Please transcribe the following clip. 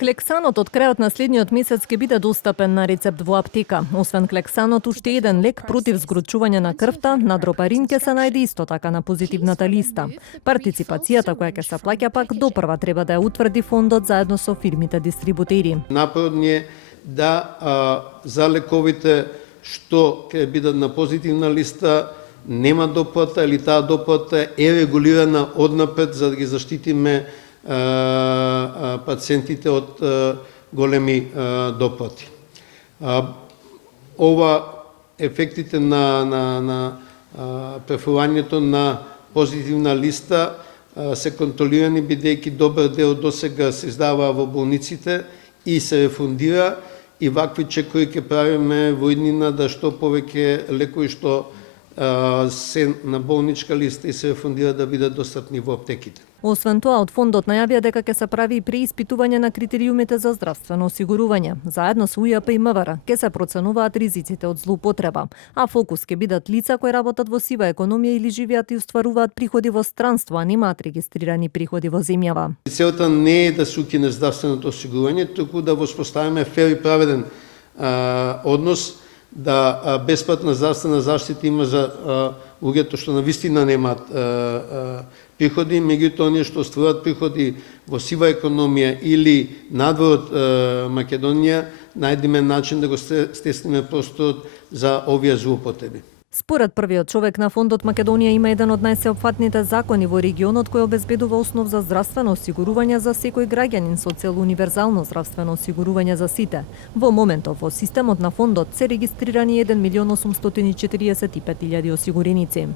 Клексанот од крајот на следниот месец ќе биде достапен на рецепт во аптека. Освен клексанот, уште еден лек против згручување на крвта, надропарин ќе се најде исто така на позитивната листа. Партиципацијата која ќе се плаќа пак допрва треба да ја утврди фондот заедно со фирмите дистрибутери. Напорот ни е да за лековите што ќе бидат на позитивна листа нема доплата или таа доплата е регулирана однапред за да ги заштитиме пациентите од големи доплати. Ова ефектите на префрлањето на позитивна листа се контролирани бидејќи добар дел досега се издава во болниците и се рефундира, и вакви чекори ќе правиме во иднина да што повеќе лекови што се на болничка листа и се рефундира да бидат достапни во аптеките. Освен тоа, од фондот најавија дека ќе се прави и преиспитување на критериумите за здравствено осигурување. Заедно со УЈП и МВР ќе се проценуваат ризиците од злоупотреба, а фокус ќе бидат лица кои работат во сива економија или живеат и остваруваат приходи во странство, а немаат регистрирани приходи во земјава. Целта не е да се укине здравственото осигурување, туку да воспоставиме фер и праведен однос, да бесплатна здравствена заштита има за луѓето што навистина немаат приходи, меѓутоа оние што остваруваат приходи во сива економија или надвор од Македонија, најдеме начин да го стесниме просторот за овие злоупотреби. Според првиот човек на фондот, Македонија има еден од најсеопфатните закони во регионот кој обезбедува основ за здравствено осигурување за секој граѓанин со цел универзално здравствено осигурување за сите. Во моментов во системот на фондот се регистрирани 1.845.000 осигуреници.